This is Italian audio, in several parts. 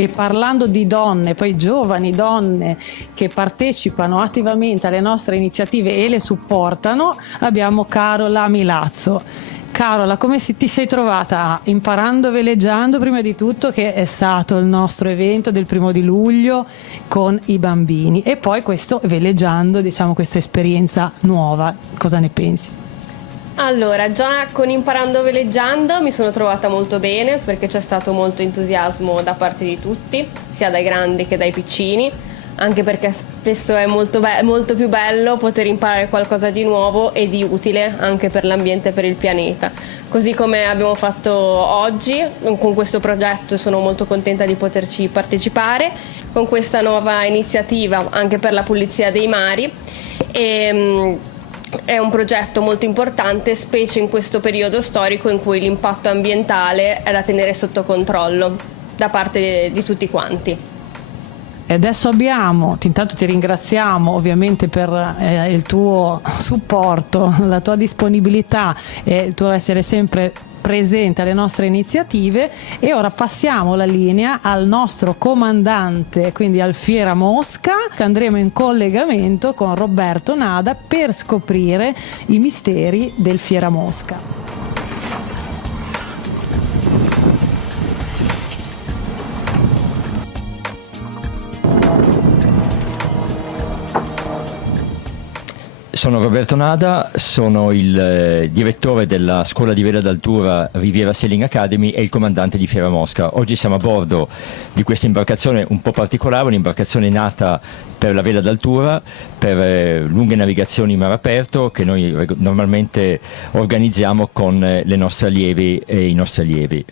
E parlando di donne, poi giovani donne che partecipano attivamente alle nostre iniziative e le supportano, abbiamo Carola Milazzo. Carola, come ti sei trovata imparando veleggiando, prima di tutto, che è stato il nostro evento del 1 luglio con i bambini, e poi questo veleggiando, diciamo, questa esperienza nuova, cosa ne pensi? Allora, già con Imparando Veleggiando mi sono trovata molto bene, perché c'è stato molto entusiasmo da parte di tutti, sia dai grandi che dai piccini, anche perché spesso è molto più bello poter imparare qualcosa di nuovo e di utile anche per l'ambiente e per il pianeta. Così come abbiamo fatto oggi con questo progetto, sono molto contenta di poterci partecipare con questa nuova iniziativa anche per la pulizia dei mari. È un progetto molto importante, specie in questo periodo storico in cui l'impatto ambientale è da tenere sotto controllo da parte di tutti quanti. E adesso intanto ti ringraziamo ovviamente per il tuo supporto, la tua disponibilità e il tuo essere sempre presente alle nostre iniziative, e ora passiamo la linea al nostro comandante, quindi al Fiera Mosca, che andremo in collegamento con Roberto Nada per scoprire i misteri del Fiera Mosca. Sono Roberto Nada, sono il direttore della scuola di vela d'altura Riviera Sailing Academy e il comandante di Fiera Mosca. Oggi siamo a bordo di questa imbarcazione un po' particolare, un'imbarcazione nata per la vela d'altura, per lunghe navigazioni in mare aperto, che noi normalmente organizziamo con le nostre allievi e i nostri allievi.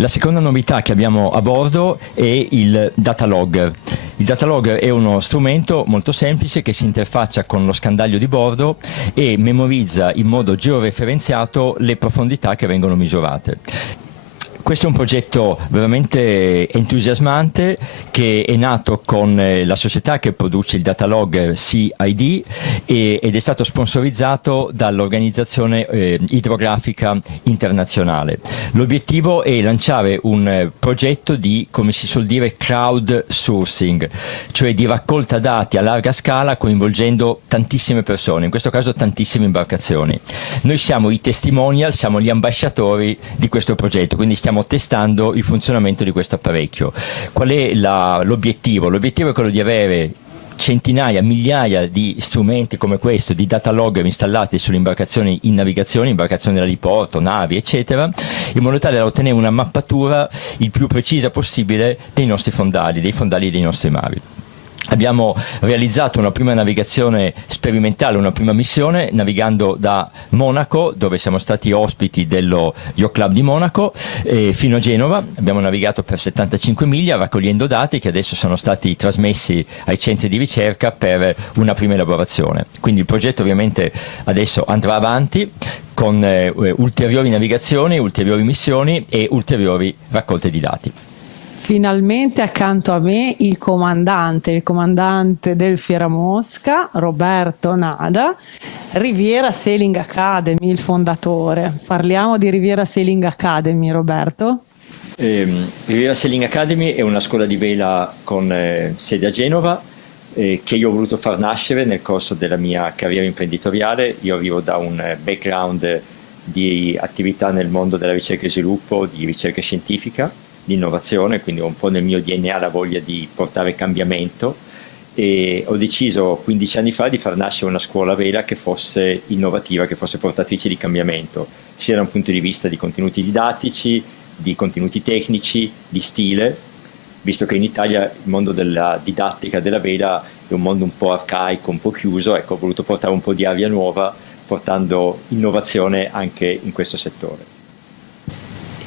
La seconda novità che abbiamo a bordo è il data logger. Il data logger è uno strumento molto semplice che si interfaccia con lo scandaglio di bordo e memorizza in modo georeferenziato le profondità che vengono misurate. Questo è un progetto veramente entusiasmante che è nato con la società che produce il data logger CID ed è stato sponsorizzato dall'Organizzazione Idrografica Internazionale. L'obiettivo è lanciare un progetto di, come si suol dire, crowdsourcing, cioè di raccolta dati a larga scala coinvolgendo tantissime persone, in questo caso tantissime imbarcazioni. Noi siamo i testimonial, siamo gli ambasciatori di questo progetto, quindi stiamo testando il funzionamento di questo apparecchio. Qual è l'obiettivo? L'obiettivo è quello di avere centinaia, migliaia di strumenti come questo, di data logger installati sulle imbarcazioni in navigazione, imbarcazioni da diporto, navi, eccetera, in modo tale da ottenere una mappatura il più precisa possibile dei nostri fondali, dei fondali dei nostri mari. Abbiamo realizzato una prima navigazione sperimentale, una prima missione, navigando da Monaco, dove siamo stati ospiti dello Yacht Club di Monaco, fino a Genova. Abbiamo navigato per 75 miglia raccogliendo dati che adesso sono stati trasmessi ai centri di ricerca per una prima elaborazione. Quindi il progetto ovviamente adesso andrà avanti con ulteriori navigazioni, ulteriori missioni e ulteriori raccolte di dati. Finalmente accanto a me il comandante del Fiera Mosca, Roberto Nada, Riviera Sailing Academy, il fondatore. Parliamo di Riviera Sailing Academy, Roberto. Riviera Sailing Academy è una scuola di vela con sede a Genova, che io ho voluto far nascere nel corso della mia carriera imprenditoriale. Io arrivo da un background di attività nel mondo della ricerca e sviluppo, di ricerca scientifica, di innovazione, quindi ho un po' nel mio DNA la voglia di portare cambiamento, e ho deciso 15 anni fa di far nascere una scuola vela che fosse innovativa, che fosse portatrice di cambiamento, sia da un punto di vista di contenuti didattici, di contenuti tecnici, di stile, visto che in Italia il mondo della didattica della vela è un mondo un po' arcaico, un po' chiuso. Ecco, ho voluto portare un po' di aria nuova, portando innovazione anche in questo settore.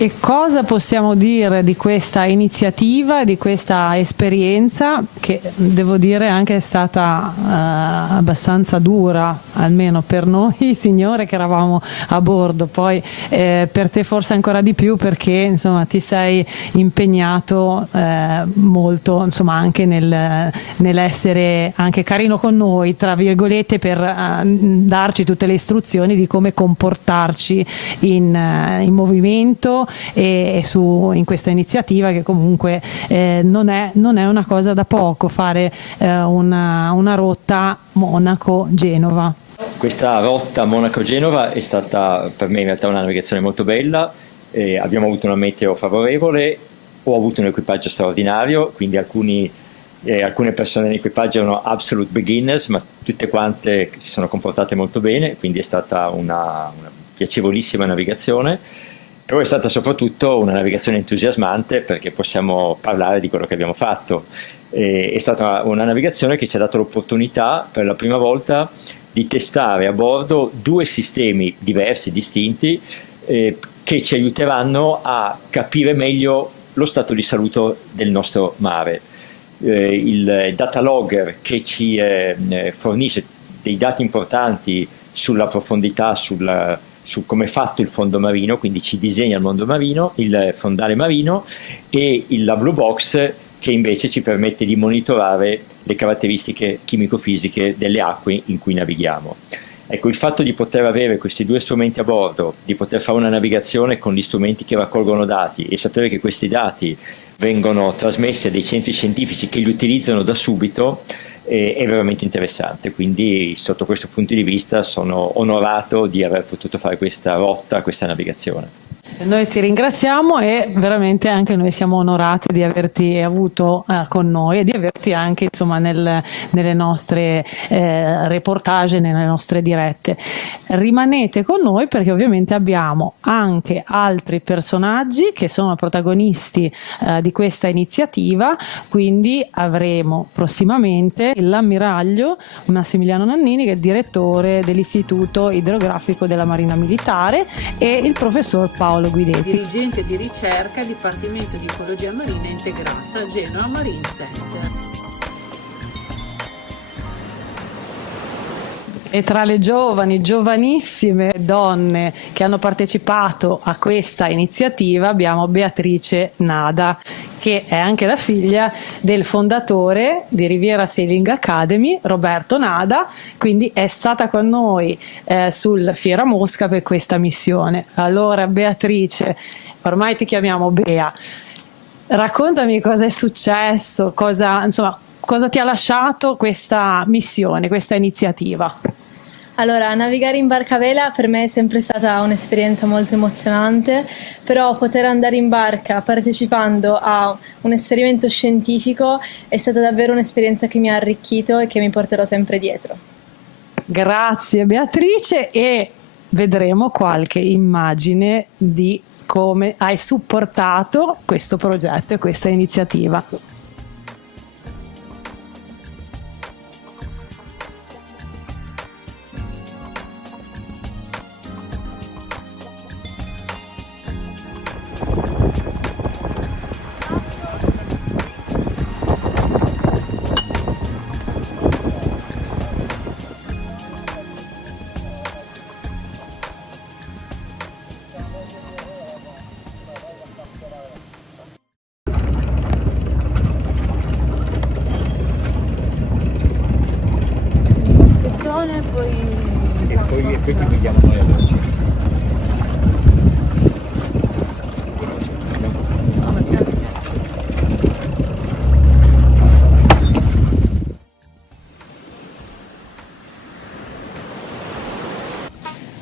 E cosa possiamo dire di questa iniziativa, di questa esperienza che devo dire anche è stata abbastanza dura, almeno per noi signore che eravamo a bordo, poi per te forse ancora di più perché insomma ti sei impegnato molto insomma anche nell'essere anche carino con noi tra virgolette per darci tutte le istruzioni di come comportarci in movimento e in questa iniziativa che comunque non è una cosa da poco fare una rotta Monaco-Genova. Questa rotta Monaco-Genova è stata per me in realtà una navigazione molto bella, abbiamo avuto una meteo favorevole, ho avuto un equipaggio straordinario, quindi alcune persone nell'equipaggio erano absolute beginners, ma tutte quante si sono comportate molto bene, quindi è stata una piacevolissima navigazione. Però è stata soprattutto una navigazione entusiasmante perché possiamo parlare di quello che abbiamo fatto. È stata una navigazione che ci ha dato l'opportunità per la prima volta di testare a bordo 2 sistemi diversi, distinti, che ci aiuteranno a capire meglio lo stato di salute del nostro mare. Il data logger che ci fornisce dei dati importanti sulla profondità, su come è fatto il fondo marino, quindi ci disegna il fondale marino, e la Blue Box che invece ci permette di monitorare le caratteristiche chimico-fisiche delle acque in cui navighiamo. Ecco, il fatto di poter avere questi 2 strumenti a bordo, di poter fare una navigazione con gli strumenti che raccolgono dati e sapere che questi dati vengono trasmessi a dei centri scientifici che li utilizzano da subito, è veramente interessante, quindi sotto questo punto di vista sono onorato di aver potuto fare questa rotta, questa navigazione. Noi ti ringraziamo e veramente anche noi siamo onorati di averti avuto con noi e di averti anche insomma nelle nostre reportage, nelle nostre dirette. Rimanete con noi perché ovviamente abbiamo anche altri personaggi che sono protagonisti di questa iniziativa, quindi avremo prossimamente l'ammiraglio Massimiliano Nannini che è il direttore dell'Istituto Idrografico della Marina Militare e il professor Paolo Guidetti, dirigente di ricerca Dipartimento di Ecologia Marina Integrata Genoa Marine Center. E tra le giovanissime donne che hanno partecipato a questa iniziativa abbiamo Beatrice Nada, che è anche la figlia del fondatore di Riviera Sailing Academy, Roberto Nada, quindi è stata con noi sul Fiera Mosca per questa missione. Allora Beatrice, ormai ti chiamiamo Bea, raccontami cosa è successo, cosa ti ha lasciato questa missione, questa iniziativa? Allora, navigare in barca a vela per me è sempre stata un'esperienza molto emozionante, però poter andare in barca partecipando a un esperimento scientifico è stata davvero un'esperienza che mi ha arricchito e che mi porterò sempre dietro. Grazie Beatrice, e vedremo qualche immagine di come hai supportato questo progetto e questa iniziativa. E poi ti guidiamo noi a veloci.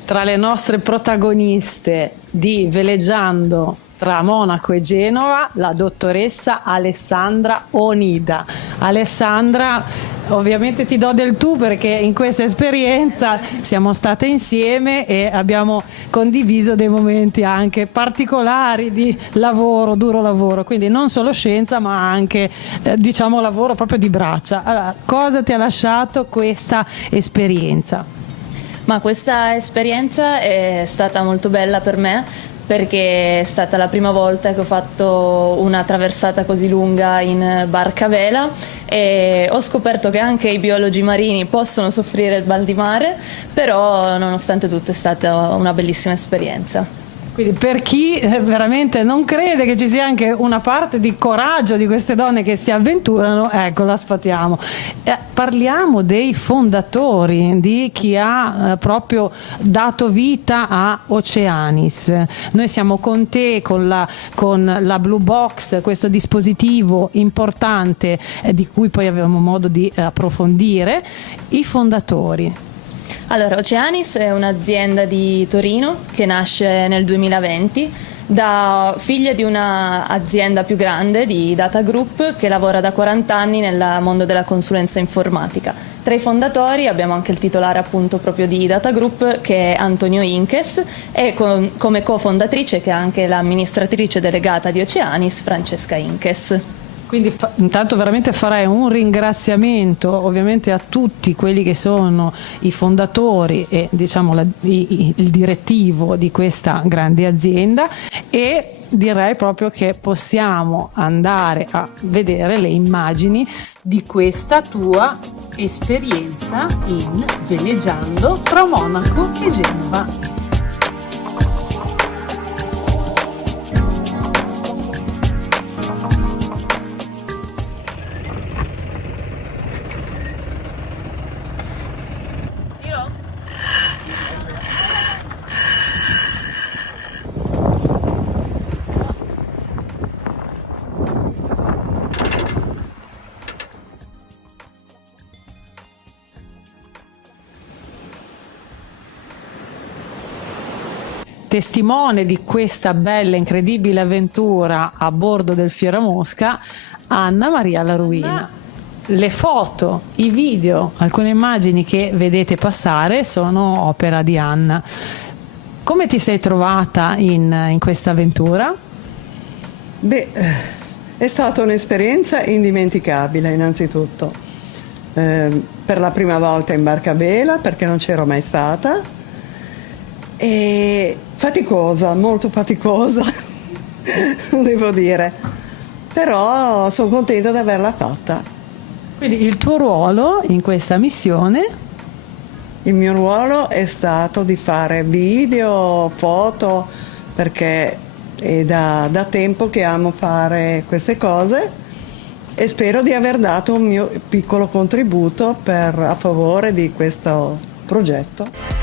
Tra le nostre protagoniste di Veleggiando tra Monaco e Genova, la dottoressa Alessandra Onida. Alessandra, ovviamente ti do del tu perché in questa esperienza siamo state insieme e abbiamo condiviso dei momenti anche particolari di lavoro, duro lavoro, quindi non solo scienza ma anche diciamo lavoro proprio di braccia. Allora, cosa ti ha lasciato questa esperienza? Ma questa esperienza è stata molto bella per me perché è stata la prima volta che ho fatto una traversata così lunga in barca a vela e ho scoperto che anche i biologi marini possono soffrire il mal di mare, però nonostante tutto è stata una bellissima esperienza. Quindi per chi veramente non crede che ci sia anche una parte di coraggio di queste donne che si avventurano, ecco, la sfatiamo. Parliamo dei fondatori, di chi ha proprio dato vita a Oceanis. Noi siamo con te, con la Blue Box, questo dispositivo importante di cui poi avevamo modo di approfondire. I fondatori. Allora, Oceanis è un'azienda di Torino che nasce nel 2020 da figlia di un'azienda più grande di Data Group che lavora da 40 anni nel mondo della consulenza informatica. Tra i fondatori abbiamo anche il titolare appunto proprio di Data Group, che è Antonio Inches, e come cofondatrice, che è anche l'amministratrice delegata di Oceanis, Francesca Inches. Quindi intanto veramente farei un ringraziamento ovviamente a tutti quelli che sono i fondatori e diciamo il direttivo di questa grande azienda, e direi proprio che possiamo andare a vedere le immagini di questa tua esperienza in veleggiando tra Monaco e Genova. Testimone di questa bella, incredibile avventura a bordo del Fieramosca, Anna Maria Laruina. Le foto, i video, alcune immagini che vedete passare sono opera di Anna. Come ti sei trovata in questa avventura? Beh, è stata un'esperienza indimenticabile innanzitutto. Per la prima volta in barca a vela, perché non c'ero mai stata, e faticosa, molto faticosa, devo dire, però sono contenta di averla fatta. Quindi il tuo ruolo in questa missione? Il mio ruolo è stato di fare video, foto, perché è da tempo che amo fare queste cose e spero di aver dato un mio piccolo contributo a favore di questo progetto.